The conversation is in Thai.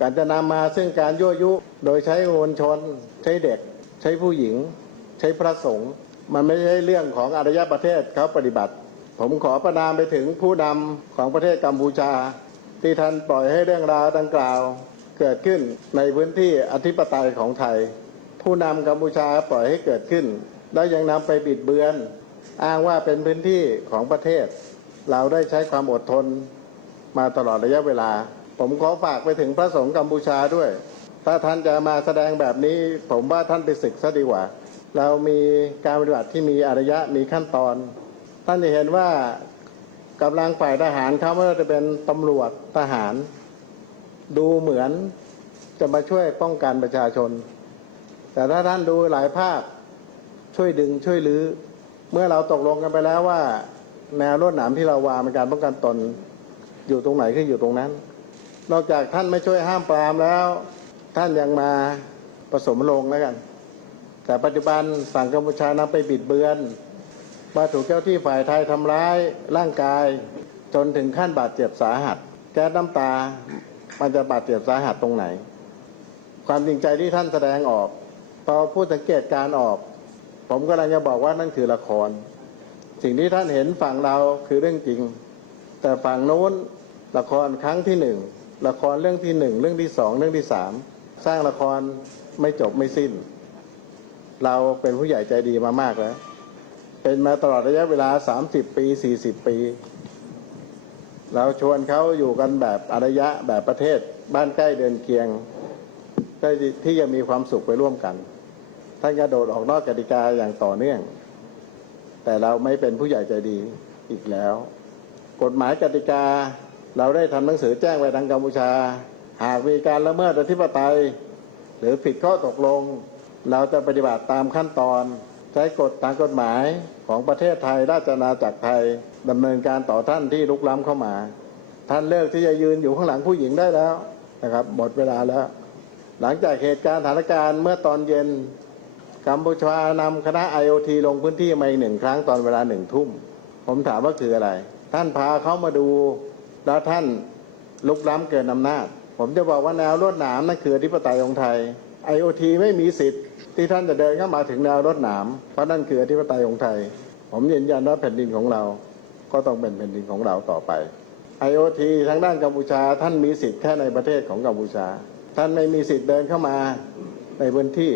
การจะนำมาซึ่งการยั่วยุ โดยใช้มวลชน ใช้เด็ก ใช้ผู้หญิง ใช้พระสงฆ์มันไม่ใช่เรื่องของอารยประเทศเขาปฏิบัติ ผมขอประนามไปถึงผู้นำของประเทศกัมพูชา ที่ท่านปล่อยให้เรื่องราวดังกล่าว เกิดขึ้นในพื้นที่อธิปไตยของไทย ผู้นำกัมพูชาปล่อยให้เกิดขึ้น แล้วยังนำไปบิดเบือน อ้างว่าเป็นพื้นที่ของประเทศ เราได้ใช้ความอดทนมาตลอดระยะเวลา ผมขอฝากไปถึงพระสงฆ์กัมพูชาด้วย ถ้าท่านจะมาแสดงแบบนี้ ผมว่าท่านไปศึกซะดีกว่า เรามีการปฏิบัติที่มีอารยะมีขั้นตอน ท่านจะเห็นว่ากำลังฝ่ายทหารเขาไม่ว่าจะเป็นตำรวจทหาร ดูเหมือนจะมาช่วยป้องกันประชาชน แต่ถ้าท่านดูหลายภาคช่วยดึงช่วยลื้อเมื่อเราตกลงกันไปแล้วว่า แนวรวดหนามที่เราวางเป็นการป้องกันตนอยู่ตรงไหนคืออยู่ตรงนั้น นอกจากท่านไม่ช่วยห้ามปรามแล้ว ท่านยังมาผสมลงแล้วกัน แต่ปัจจุบันฝั่งกัมพูชานำไปบิดเบือนว่าถูกเจ้าที่ฝ่ายไทยทำร้ายร่างกาย จนถึงขั้นบาดเจ็บสาหัสแก๊สน้ำตา มันจะบาดเจ็บสาหัสตรงไหน ความจริงใจที่ท่านแสดงออกพอผู้สังเกตการออก ผมกำลังจะบอกว่านั่นคือละคร สิ่งที่ท่านเห็นฝั่งเราคือเรื่องจริง แต่ฝั่งโน้นละครครั้งที่หนึ่ง ละครเรื่องที่หนึ่งเรื่องที่สองเรื่องที่สามสร้างละครไม่จบไม่สิ้น เราเป็นผู้ใหญ่ใจดีมามากแล้ว เป็นมาตลอดระยะเวลา30ปี40ปี เราชวนเขาอยู่กันแบบอารยะแบบประเทศบ้านใกล้เดินเคียงได้ที่จะมีความสุขไปร่วมกันท่านกระโดดออกนอกกติกาอย่างต่อเนื่อง แต่เราไม่เป็นผู้ใหญ่ใจดีอีกแล้ว กฎหมายกติกา เราได้ทำหนังสือแจ้งไปทางกัมพูชา หากมีการละเมิดอธิปไตย หรือผิดข้อตกลง เราจะปฏิบัติตามขั้นตอน ใช้กฎตามกฎหมายของประเทศไทยราชอาณาจักรไทยดำเนินการต่อท่านที่ลุกล้ำเข้ามา ท่านเลิกที่จะยืนอยู่ข้างหลังผู้หญิงได้แล้วนะครับหมดเวลาแล้ว หลังจากเหตุการณ์สถานการณ์เมื่อตอนเย็นกัมพูชานำคณะ IOT ลงพื้นที่มาอีกหนึ่งครั้งตอนเวลาหนึ่งทุ่ม ผมถามว่าคืออะไร ท่านพาเขามาดู แล้วท่านลุกล้ำเกินอำนาจ ผมจะบอกว่าแนวรวดหนามนั่นคืออธิปไตยของไทย IOT ไม่มีสิทธิ์ที่ท่านจะเดินเข้ามาถึงแนวรวดหนาม เพราะนั่นคืออธิปไตยของไทย ผมยืนยันว่าแผ่นดินของเรา ก็ต้องเป็นแผ่นดินของเราต่อไป IOT ทางด้านกัมพูชาท่านมีสิทธิ์แค่ในประเทศของกัมพูชา ท่านไม่มีสิทธิ์เดินเข้ามาในพื้นที่